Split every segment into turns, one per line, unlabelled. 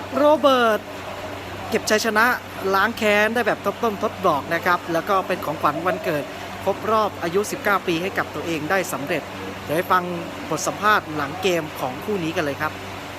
โรเบิร์ตเก็บชัยชนะล้างแค้นได้แบบทบต้นทบดอกนะครับแล้วก็เป็นของขวัญวันเกิดครบรอบอายุ 19 ปีให้กับตัวเองได้สำเร็จเดี๋ยวให้ฟังบทสัมภาษณ์หลังเกมของคู่นี้กันเลยครับ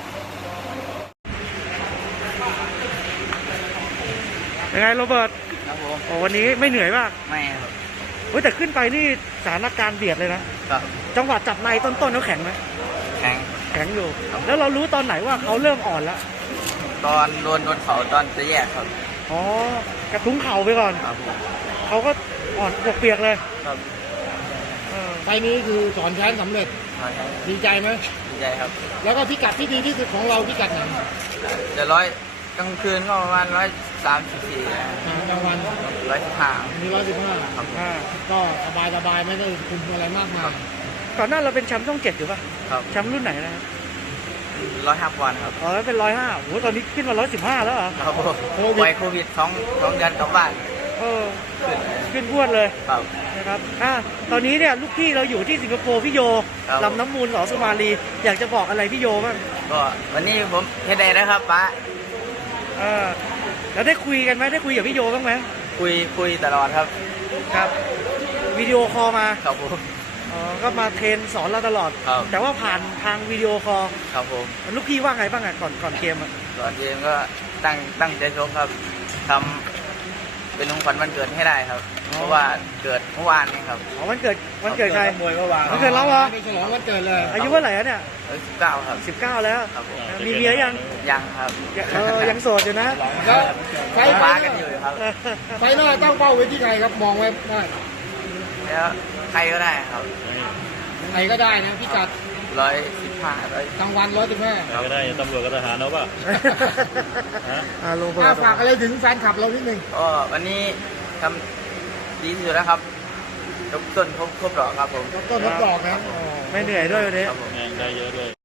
ยังไงโรเบิร์ต
ครับผม
โอ้วันนี้ไม่เหนื่อยมาก
ไม่ครับ
เฮ้ยแต่ขึ้นไปนี่สถานการณ์เบียดเลยนะครับ จังหวะจับในต้นๆเขาแข็งไหม
แข็ง
แข็งอยู่แล้วเรารู้ตอนไหนว่าเขาเริ่มอ่อนแล้ว
ตอนโดนเขาตอนจะแยกครับ
อ๋อกระทุ้งเข่าไปก่อน
ครับผม
เขาก็อ่อนปวกเปียกเลย
ครับ
ไฟล์นี้คือสอนแค้นสำเร็จดีใจไหม
ดีใจครับ
แล้วก็พิกัดที่ดีที่สุดของเราพิกัดไหน
จะกลางคืนก็ประมาณ134
กลางวัน
115
มี115
ครับ
ก็สบายไม่ได้คุมอะไรมากมาย
ก่อนหน้าเราเป็นแชมป์ช่อง 7อยู่ป่ะ
ครับ
แชมป์รุ่นไหนนะครับ
105 วันครับ
อ๋อเป็น105โอ้โหตอนนี้ขึ้นมา115แล้วเหรอ
ครับผมไวโควิด2 เดือนกลับบ้าน
เออ
ขึ้น
ขึ้นพรวดเลย
ครับ
นะครับตอนนี้เนี่ยลูกพี่เราอยู่ที่สิงคโปร์พี่โย
ครับ
ลำน้ำมูลหล่อสุมาลีอยากจะบอกอะไรพี่โยบ้าง
ก็วันนี้ผมเฮ็ดได้นะครับป้า
เออแล้วได้คุยกันไหมได้คุยกับพี่โยบ้างไหม
คุยตลอดครับ
ครับวิดีโอคอลมา
ครับผม
อ๋อก็มาเทรนสอนเราตลอด
ครับ
แต่ว่าผ่านทางวิดีโอคอล
ครับผม
ลูกพี่ว่าไงบ้างอ่ะก่อนเกมอ่ะ
ก่อนเกมก็ตั้งใจชกครับทำเป็นของขวัญวันเกิดให้ได้ครับ เพราะว่าเกิดเมื่อวานนี้ครับ
อ๋อวันเกิดใคร
มวยเมื่อวาน
วันเกิดเราเหรอ
ไปฉลองวันเกิดเลย
อายุเท่าไหร่แล้วเนี่ย
19ครับ
19 แล้ว
ครับผม
มีเมียยัง
ยังครับ
ยังโสดอยู่นะ
แล้วไฟล์
ฟ้ากันอยู่ครับ
ไฟล์หน้าตั้งเป้าไว้ที่ใครครับมองไว้ได้
แล้วใครก็ได้ครับ
ใครก็ได้นะพิกัด
115
กลางวัน115
ก็ได้ตำรวจกับทหารเอาป่ะ
โรเบิร์ต
ฝากอะไรถึงแฟนคลับเรานิดนึง
ก็วันนี้ทำดีที่สุดแล้วครับยกต้นครบดอกครับผม
ต้นรับดอกนะ
ไม่เหนื่อยด้วยวันนี้
ครับผม
ได้เยอะด้วย